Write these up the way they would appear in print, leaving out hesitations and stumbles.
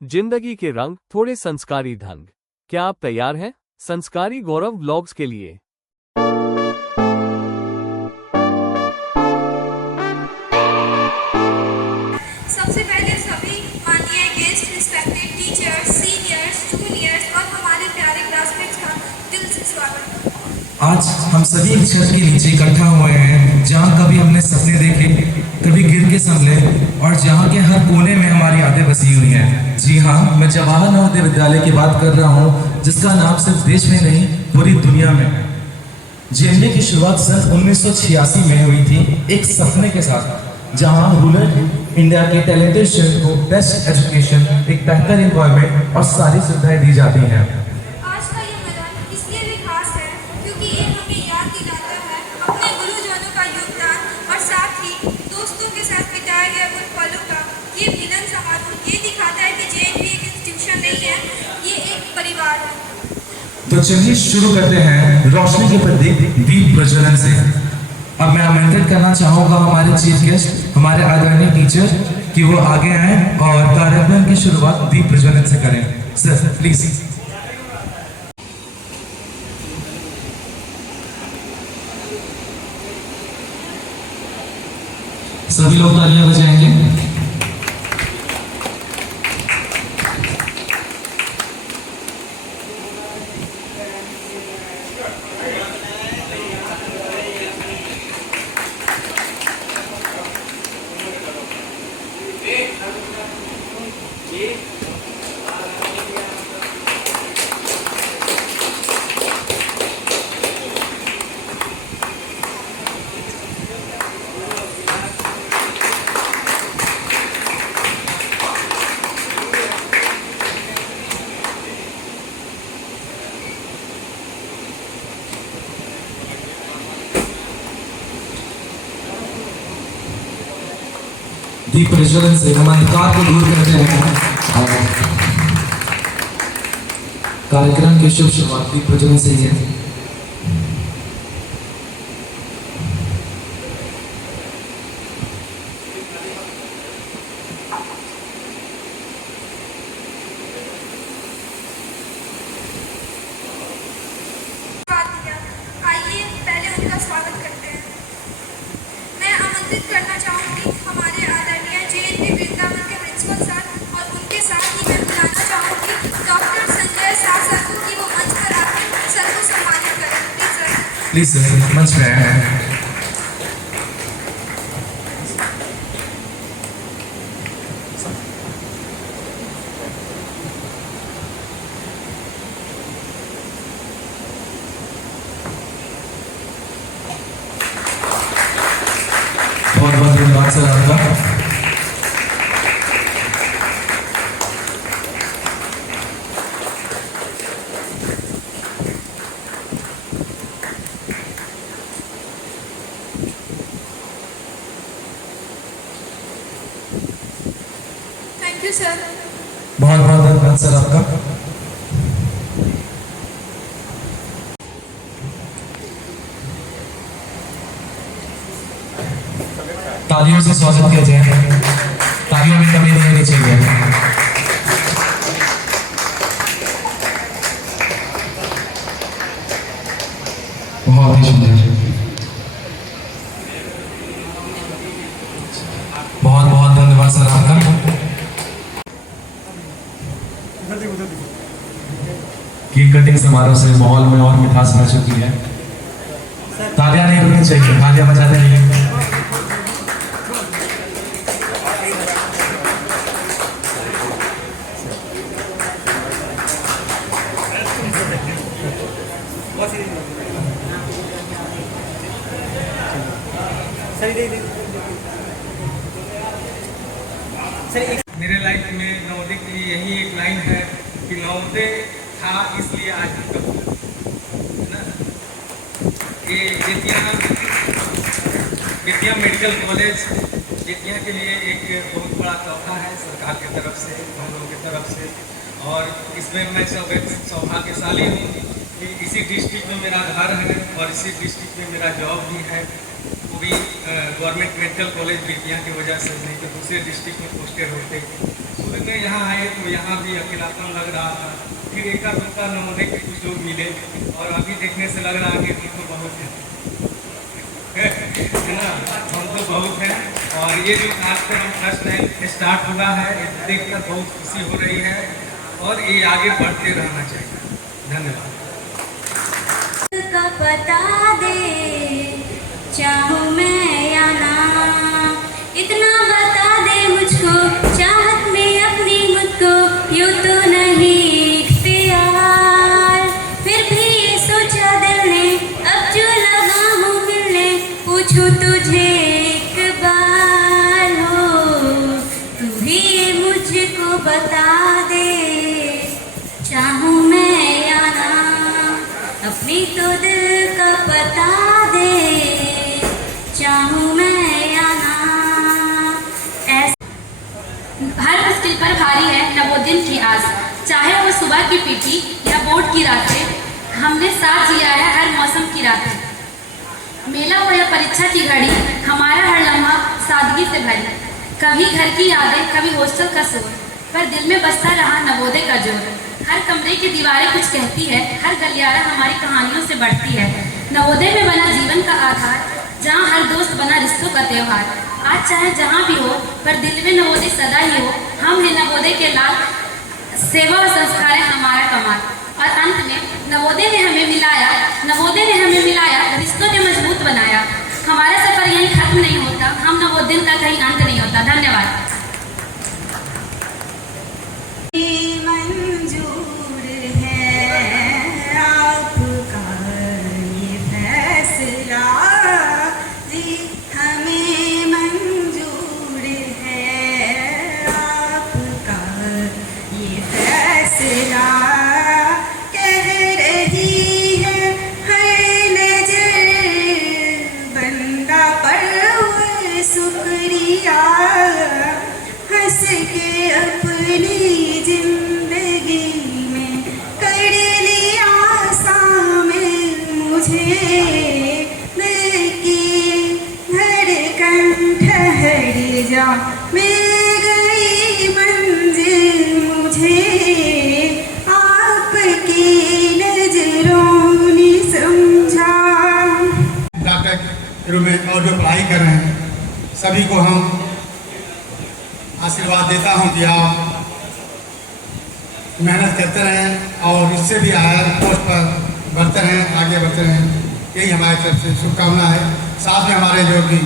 जिंदगी के रंग, थोड़े संस्कारी ढंग। क्या आप तैयार हैं संस्कारी गौरव व्लॉग्स के लिए? सबसे पहले सभी माननीय guest, respected teachers, seniors, juniors और हमारे प्यारे क्लासमेट्स का दिल से स्वागत। आज हम सभी एक छत के नीचे इकट्ठा हुए हैं, जहाँ कभी हमने सपने देखे, कभी गिर के संभले और जहाँ के हर कोने में हमारी यादें बसी हुई हैं। जी हाँ, मैं जवाहर नवोदय विद्यालय की बात कर रहा हूँ, जिसका नाम सिर्फ देश में नहीं पूरी दुनिया में है। जेएनवी की शुरुआत सन 1986 में हुई थी, एक सपने के साथ, जहाँ रूरल इंडिया के टैलेंटेड स्टूडेंट को बेस्ट एजुकेशन, एक बेहतर एनवायरनमेंट और सारी सुविधाएं दी जाती हैं। आज का ये मैदान इसलिए भी खास है क्योंकि ये हमें याद दिलाता है अपने गुरुजनों का योगदान और साथ ही दोस्तों के साथ बिताए गए उन पलों का। ये मिलन समारोह ये दिखाता है कि जेएनवी एक इंस्टीट्यूशन नहीं है, ये एक परिवार है। तो चलिए शुरू करते हैं रोशनी के प्रतीक दीप प्रज्वलन से। अब मैं आमंत्रित करना चाहूंगा हमारे चीफ गेस्ट, हमारे आदरणीय टीचर, कि वो आगे आए और कार्यक्रम की शुरुआत दीप प्रज्वलन से करें। Sir please. सभी लोग तालियां बजाएंगे। दीप प्रज्वलन से हम अंधकार को दूर करते हैं और कार्यक्रम की शुभ शुरुआत दीप प्रज्वलन से ही है। आइए पहले उनका स्वागत करते हैं। मैं आमंत्रित करना चाहूँगी हमारे आदरणीय जेएनवी वृंदावन के प्रिंसिपल सर और उनके साथ ही मैं बुलाना चाहूँगी डॉक्टर संजय शाह सर को कि वो मंच पर आकर सर को सम्मानित करें। प्लीज सर मंच पे आए। बहुत बहुत धन्यवाद सर आपका। Thank you sir. बहुत बहुत धन्यवाद सर आपका। तालियों से स्वागत किया जाए। तालियों में कमी नहीं होनी चाहिए। बहुत ही सुंदर, बहुत बहुत धन्यवाद सर आपका। केक कटिंग समारोह से माहौल में और मिठास भर चुकी है। तालियां नहीं रुकनी चाहिए, तालियां बजाते रहिए। मेरे लाइफ में नवोदय के लिए यही एक लाइन है कि नवोदय था इसलिए आज भी कबूल है ना। ये बेतिया मेडिकल कॉलेज बेतिया के लिए एक बहुत बड़ा तोहफा है सरकार की तरफ से, हम लोगों की तरफ से। और इसमें मैं सौभाग्यशाली हूँ कि इसी डिस्ट्रिक्ट में मेरा घर है और इसी डिस्ट्रिक्ट में मेरा जॉब भी है। तो भी गवर्नमेंट मेडिकल कॉलेज बेतिया की वजह से नहीं तो दूसरे डिस्ट्रिक्ट में पोस्टेड होते। शुरू में यहाँ आए तो यहाँ भी अकेलापन लग रहा था, फिर एक दुक्का नमूने के कुछ लोग मिले और अभी देखने से लग रहा है कि हम तो बहुत है ना, हम तो बहुत हैं। और ये जो आज से हम फर्स्ट टाइम स्टार्ट हुआ है, देखकर बहुत खुशी हो रही है और ये आगे बढ़ते रहना चाहिए। धन्यवाद। का पता दे चाहूँ मैं या ना, इतना बता दे मुझको, चाहत में अपनी मुझको यूँ तो नहीं इख्तियार। फिर भी ये सोचा दिल ने, अब जो लगा हूँ मिलने, पूछूँ तुझे एक बार हो, तू ही मुझको बता दे चाहूँ मैं या ना, अपनी तो दिल का पता दे चाहूँ मैं या ना। हर मुश्किल पर भारी है नवोदिन की आस, चाहे वो सुबह की पीटी या बोर्ड की रातें, हमने साथ जिया है हर मौसम की रातें। मेला हो या परीक्षा की घड़ी, हमारा हर लम्हा सादगी से भरी, कभी घर की यादें, कभी हॉस्टल का शोर, पर दिल में बसता रहा नवोदय का जोर। हर कमरे की दीवारें कुछ कहती है, हर गलियारा हमारी कहानियों से बढ़ती है। नवोदय में बना जीवन का आधार, जहाँ हर दोस्त बना रिश्तों का त्योहार। आज चाहे जहाँ भी हो, पर दिल में नवोदय सदा ही हो। हम हैं नवोदय के लाल, सेवा और संस्कार है हमारा कमाल। और अंत में नवोदय ने हमें मिलाया, नवोदय ने हमें मिलाया, रिश्तों ने मजबूत बनाया। हमारा सफर यहीं खत्म नहीं होता, हम नवोदय का कहीं अंत नहीं होता। धन्यवाद। मंजूर है आपका ये फैसला जी, हमें मंजूर है आपका ये फैसला। कह रही है हर नजर बंदा पर शुक्रिया, हंस के अपनी जिंदगी में कर लिया शामिल मुझे, दिल की धड़कन ठहर जा, मिल गई मंजिल मुझे, आपकी नजरों ने समझा। डॉक्टर के रूप में और जो पढ़ाई कर रहे हैं सभी को हम आशीर्वाद देता हूं कि आप मेहनत करते रहें और इससे भी हायर पोस्ट पर बढ़ते रहें, आगे बढ़ते रहें, यही हमारी तरफ से शुभकामना है। साथ में हमारे जो कि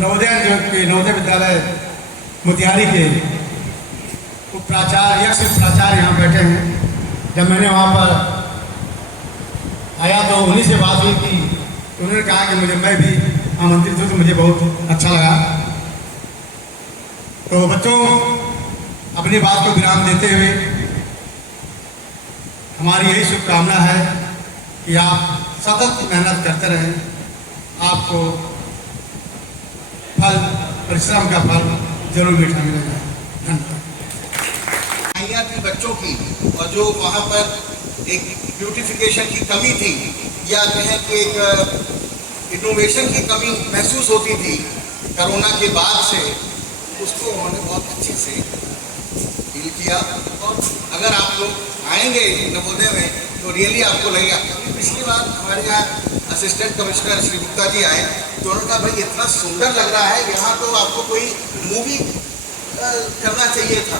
नवोदय विद्यालय मोतिहारी के उप प्राचार्य यक्ष प्राचार्य यहाँ बैठे हैं। जब मैंने वहाँ पर आया तो उन्हीं से बात हुई कि उन्होंने कहा कि मैं भी आमंत्रित हूँ, तो मुझे बहुत अच्छा लगा। तो बच्चों, अपनी बात को विराम देते हुए हमारी यही शुभकामना है कि आप सतत मेहनत करते रहें, आपको फल, परिश्रम का फल जरूर मीठा मिलेगा। धन्यवाद। थी बच्चों की, और जो वहाँ पर एक ब्यूटिफिकेशन की कमी थी या कहें कि एक इनोवेशन की कमी महसूस होती थी कोरोना के बाद से, उसको उन्होंने बहुत अच्छे से डील किया। और अगर आप लोग आएंगे नवोदय में तो रियली आपको लगेगा। पिछली बार हमारे यहाँ असिस्टेंट कमिश्नर श्री गुप्ता जी आए तो उन्होंने कहा भाई इतना सुंदर लग रहा है, यहाँ तो आपको कोई मूवी करना चाहिए था,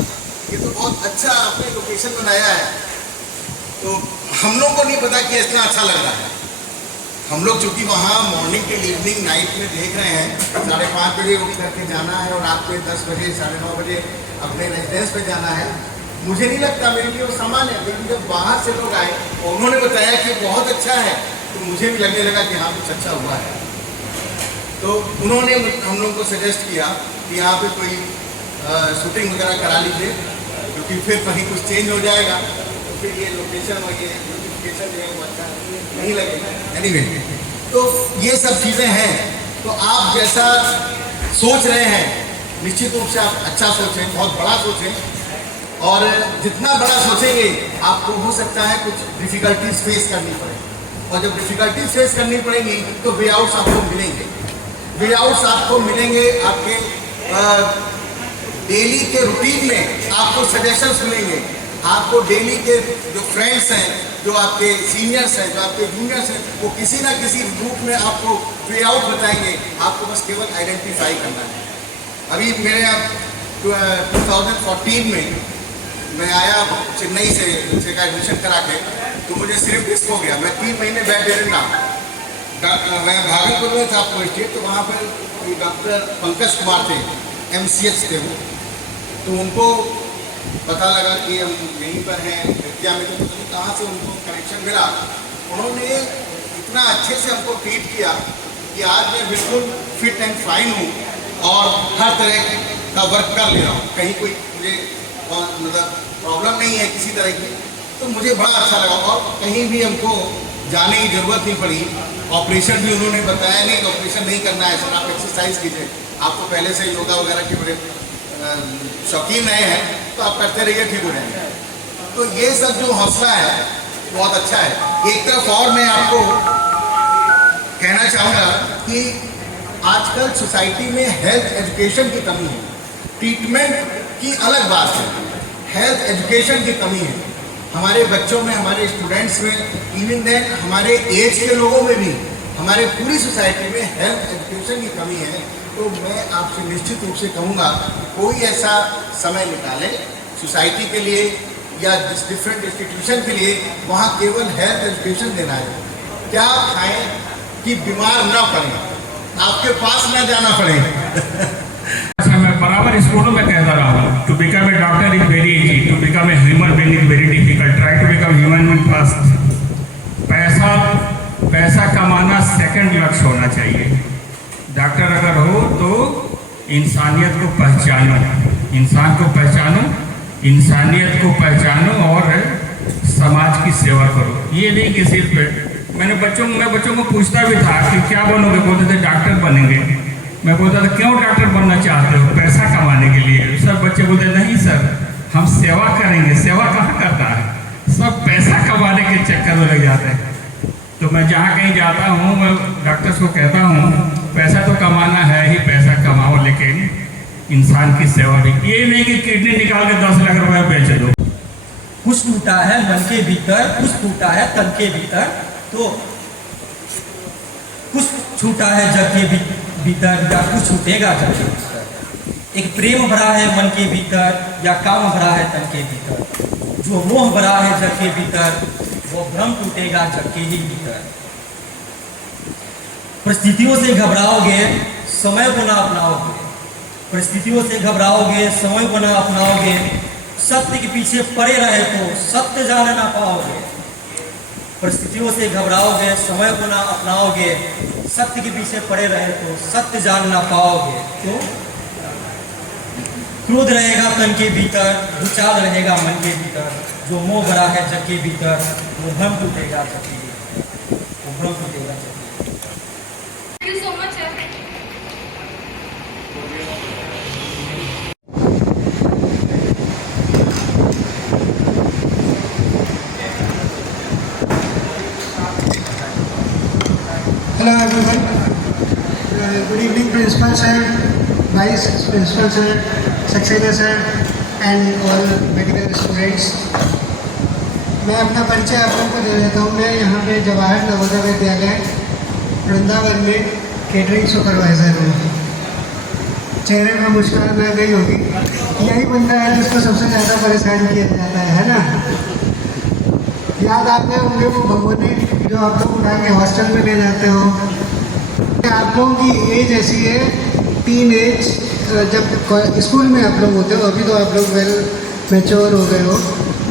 ये तो बहुत अच्छा आपने लोकेशन बनाया है। तो हम लोग को नहीं पता कि इतना अच्छा लग रहा है। हम लोग चूँकि वहाँ मॉर्निंग टिल इवनिंग नाइट में देख रहे हैं, 5:30 बजे उठ करके जाना है और रात में 10 बजे 9:30 बजे अपने रेजिडेंस पे जाना है। मुझे नहीं लगता, मेरे लिए वो सामान्य है, लेकिन जब बाहर से लोग आए और उन्होंने बताया कि बहुत अच्छा है तो मुझे भी लगने लगा कि हाँ कुछ अच्छा हुआ है। तो उन्होंने हम लोग को सजेस्ट किया कि यहाँ पे कोई शूटिंग वगैरह करा लीजिए, क्योंकि फिर कहीं कुछ चेंज हो जाएगा तो फिर ये लोकेशन और ये नोटिफिकेशन जो है वो अच्छा नहीं लगेगा। एनीवे, तो ये सब चीज़ें हैं। तो आप जैसा सोच रहे हैं निश्चित रूप से आप अच्छा सोचें, बहुत बड़ा सोचें, और जितना बड़ा सोचेंगे आपको हो सकता है कुछ डिफ़िकल्टीज फेस करनी पड़े, और जब डिफ़िकल्टीज फेस करनी पड़ेंगी तो वे आउट्स आपको मिलेंगे। वे आउट्स आपको मिलेंगे, आपके डेली के रूटीन में आपको सजेशंस मिलेंगे, आपको डेली के जो फ्रेंड्स हैं, जो आपके सीनियर्स हैं, जो आपके जूनियर्स हैं, वो किसी ना किसी रूप में आपको वे आउट बताएंगे, आपको बस केवल आइडेंटिफाई करना है। अभी मेरे यहाँ 2014 में मैं आया चेन्नई से का एडमिशन करा के, तो मुझे सिर्फ डिस्क हो गया। मैं 3 महीने बेड रिडन रहा। मैं भागलपुर में था पोस्ट, तो वहाँ पर डॉक्टर पंकज कुमार थे, MCH थे वो, तो उनको पता लगा कि हम यहीं पर हैं विद्या में, तो कहाँ से उनको कनेक्शन मिला। उन्होंने इतना अच्छे से हमको ट्रीट किया कि आज मैं बिल्कुल फिट एंड फाइन हूँ और हर तरह का वर्क कर ले रहा हूँ। कहीं कोई मुझे मतलब प्रॉब्लम नहीं है किसी तरह की, तो मुझे बड़ा अच्छा लगा। और कहीं भी हमको जाने की ज़रूरत नहीं पड़ी। ऑपरेशन भी उन्होंने बताया नहीं कि ऑपरेशन नहीं करना है सर, आप एक्सरसाइज कीजिए। आप तो पहले से योगा वगैरह के बड़े शौकीन रहे हैं, तो आप करते रहिए, ठीक हो जाएंगे। तो ये सब जो हौसला है बहुत अच्छा है। एक तरफ और मैं आपको कहना चाहूँगा कि आजकल सोसाइटी में हेल्थ एजुकेशन की कमी है। ट्रीटमेंट की अलग बात है, हेल्थ एजुकेशन की कमी है हमारे बच्चों में, हमारे स्टूडेंट्स में, इवन देन हमारे एज के लोगों में भी, हमारे पूरी सोसाइटी में हेल्थ एजुकेशन की कमी है। तो मैं आपसे निश्चित रूप से कहूँगा कोई ऐसा समय निकाले सोसाइटी के लिए या डिफरेंट इंस्टीट्यूशन के लिए, वहाँ केवल हेल्थ एजुकेशन देना है। क्या खाएं कि बीमार ना पड़ें, आपके पास ना जाना पड़े। मैं बराबर स्कूलों में कहता रहा हूँ, to become a doctor is very easy, to become a human being is very difficult, try to become human being first. पैसा कमाना सेकंड लक्ष्य होना चाहिए। डॉक्टर अगर हो तो इंसानियत को पहचानो, इंसान को पहचानो, इंसानियत को पहचानो और समाज की सेवा करो। ये नहीं कि सिर्फ मैं बच्चों को पूछता भी था कि क्या बनोगे, बोलते थे डॉक्टर बनेंगे। मैं बोलता था क्यों डॉक्टर बनना चाहते हो, पैसा कमाने के लिए। सब बच्चे बोलते नहीं सर, हम सेवा करेंगे। सेवा कहाँ करता है, सब पैसा कमाने के चक्कर में लग जाते हैं। तो मैं जहाँ कहीं जाता हूँ, मैं डॉक्टर्स को कहता हूँ पैसा तो कमाना है ही, पैसा कमाओ, लेकिन इंसान की सेवा भी। ये नहीं कि किडनी निकाल के 10 लाख रुपये बेच दो। कुछ टूटा है मन के भीतर, कुछ टूटा है तन के भीतर, तो कुछ छूटा है जग के भीतर या कुछ छूटेगा जग के भीतर। एक प्रेम भरा है मन के भीतर या काम भरा है तन के भीतर। जो मोह भरा है जग के भीतर, वो भ्रम टूटेगा जग के ही भीतर। परिस्थितियों से घबराओगे, समय को ना अपनाओगे। परिस्थितियों से घबराओगे, समय को ना अपनाओगे। सत्य के पीछे पड़े रहे तो सत्य जान ना पाओगे। परिस्थितियों से घबराओगे, समय को ना अपनाओगे। सत्य के पीछे पड़े रहे तो सत्य जान ना पाओगे। क्यों? क्रोध रहेगा तन के भीतर, भूचाल रहेगा मन के भीतर। जो मोह भरा है जग के भीतर, वो भ्रम टूटेगा जग के भीतर, वो भ्रम टूटेगा जग के भीतर। Thank you so much, sir. Hello everyone. Good evening, Principal sir, Vice Principal sir, Saxena sir, and all medical students. मैं अपना परिचय आप लोगों को दे देता हूँ। मैं यहाँ पे जवाहर नवोदय विद्यालय वृंदावन में केटरिंग सुपरवाइज़र हूँ। चेहरे में मुस्कान आ गई होगी। यही बंदा है जिसको सबसे ज़्यादा परेशान किया जाता है ना। याद आते होंगे वो भगवती जो आप लोग उठा के हॉस्टल में ले जाते हो। आप लोगों की एज ऐसी है, टीन एज, जब स्कूल में आप लोग होते हो, अभी तो आप लोग वेल मैच्योर हो गए हो,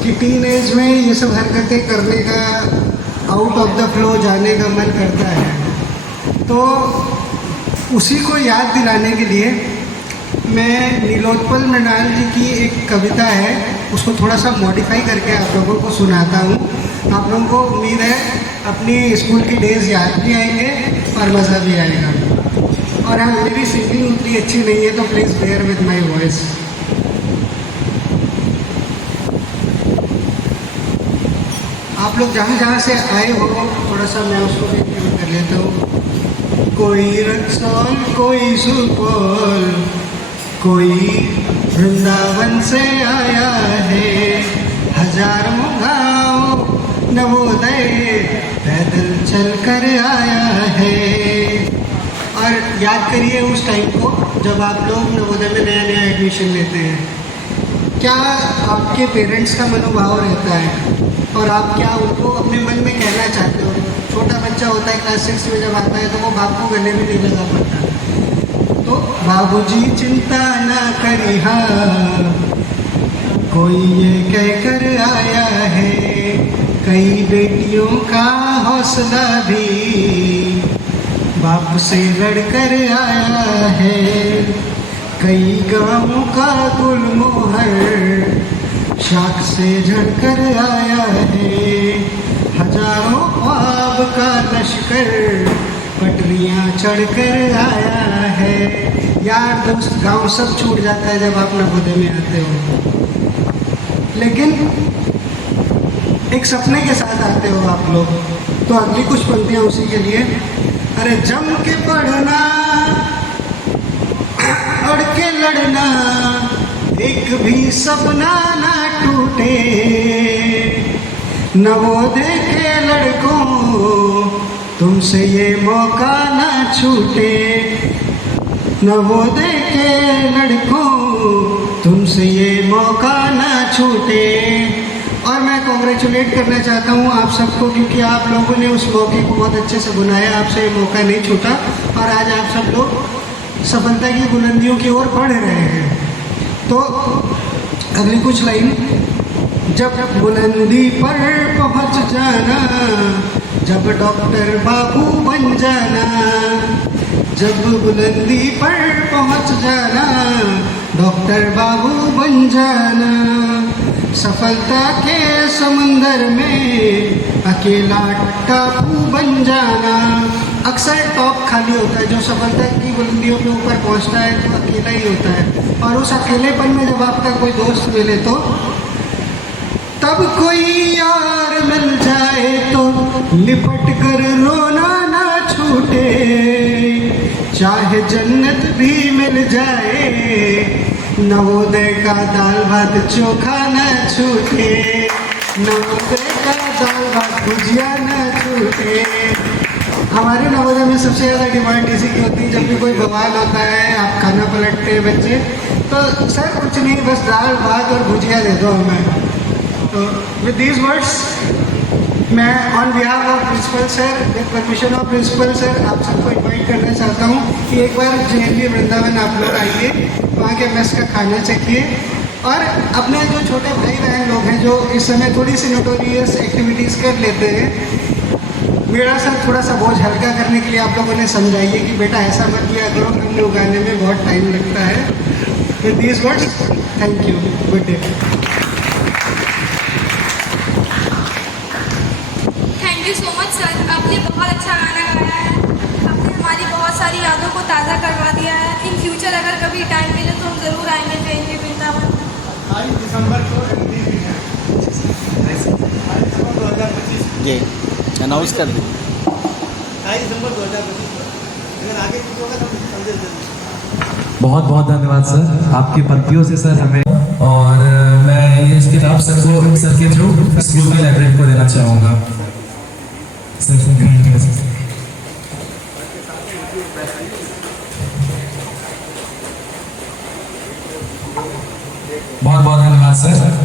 कि टीन एज में ये सब हरकतें करने का, आउट ऑफ द फ्लो जाने का मन करता है। तो उसी को याद दिलाने के लिए मैं नीलोत्पल मृणाल जी की एक कविता है, उसको थोड़ा सा मॉडिफाई करके आप लोगों को सुनाता हूँ। आप लोगों को उम्मीद है अपनी स्कूल की डेज याद भी आएंगे और मज़ा भी आएगा। और हाँ, मेरी सिंगिंग उतनी अच्छी नहीं है, तो please bear with my voice. आप लोग जहाँ जहाँ से आए हो, थोड़ा सा मैं उसको भी म्यूट कर लेता हूँ। कोई रक्सौल, कोई सुपौल, कोई वृंदावन से आया है। हजारों गाँव नवोदय पैदल चल कर आया है। और याद करिए उस टाइम को जब आप लोग नवोदय में नया नया एडमिशन लेते हैं, क्या आपके पेरेंट्स का मनोभाव रहता है और आप क्या उनको अपने मन में कहना चाहते हो। छोटा बच्चा होता है क्लास 6 में जब आता है तो वो बाप को गले में नहीं लगा पाता। तो बाबूजी चिंता ना करिहा, कोई ये कहकर आया है। कई बेटियों का हौसला भी बाप से लड़कर आया है। कई गाँवों का गुलमोहर शाख से झड़कर आया है। हजारों ख्वाब का लश्कर पटरियाँ चढ़कर आया है। यार दोस्त गांव सब छूट जाता है जब आप नवोदय में आते हो, लेकिन एक सपने के साथ आते हो आप लोग। तो अगली कुछ पंक्तियाँ उसी के लिए। अरे जम के पढ़ना, अड़ के लड़ना, एक भी सपना ना टूटे। नवोदय के लड़कों तुमसे ये मौका ना छूटे। नवोदय के लड़कों तुमसे ये मौका ना छूटे। और मैं कॉन्ग्रेचुलेट करना चाहता हूँ आप सबको, क्योंकि आप लोगों ने उस मौके को बहुत अच्छे से बुनाया। आपसे ये मौका नहीं छूटा और आज आप सब लोग सफलता की बुलंदियों की ओर बढ़ रहे हैं। तो अगली कुछ लाइन। जब बुलंदी पर पहुंच जाना, जब डॉक्टर बाबू बन जाना। जब बुलंदी पर पहुंच जाना, डॉक्टर बाबू बन जाना। सफलता के समंदर में अकेला टापू बन जाना। अक्सर टॉप खाली होता है, जो सफलता की बुलंदियों के ऊपर पहुंचता है तो अकेला ही होता है। और उस अकेलेपन में जब आपका कोई दोस्त मिले तो तब कोई यार मिल जाए तो लिपट कर रोना ना छूटे। चाहे जन्नत भी मिल जाए, नवोदय का दाल भात चोखा न छूटे। नवोदय का दाल भात भुजिया न छूटे। हमारे नवोदय में सबसे ज़्यादा डिमांड इसी की होती है। जब भी कोई बवाल होता है, आप खाना पलटते हैं बच्चे, तो सर कुछ नहीं, बस दाल भात और भुजिया दे दो हमें। तो विद दीज वर्ड्स मैं on behalf of principal sir, with permission of principal sir, आप सबको इन्वाइट करना चाहता हूँ कि एक बार JNV वृंदावन आप लोग आइए, वहाँ के मेस का खाना चखिए। और अपने जो छोटे भाई बहन लोग हैं जो इस समय थोड़ी सी नोटोरियस एक्टिविटीज़ कर लेते हैं, मेरा सर थोड़ा सा बोझ हल्का करने के लिए आप लोगों ने समझाइए कि बेटा ऐसा मत किया करो, हमने उगाने में बहुत टाइम लगता है। With these words thank you, good day. Thank you so much sir, आपने बहुत अच्छा गाना गाया है। आपने हमारी बहुत सारी यादों को ताज़ा करवा दिया है। इन फ्यूचर अगर कभी टाइम मिले तो हम ज़रूर आएंगे JNV वृंदावन। 22 दिसंबर को रिलीज भी है। 22 दिसंबर 2025 जी अनाउंस कर दें। 22 दिसंबर 2025 को अगर आगे कुछ होगा तो संदेश दे दें। बहुत बहुत धन्यवाद सर, आपकी पंक्तियों से सर हमें। और मैं ये इस किताब सर के थ्रू स्कूल की लाइब्रेरी को देना चाहूँगा सर। बहुत बहुत धन्यवाद सर।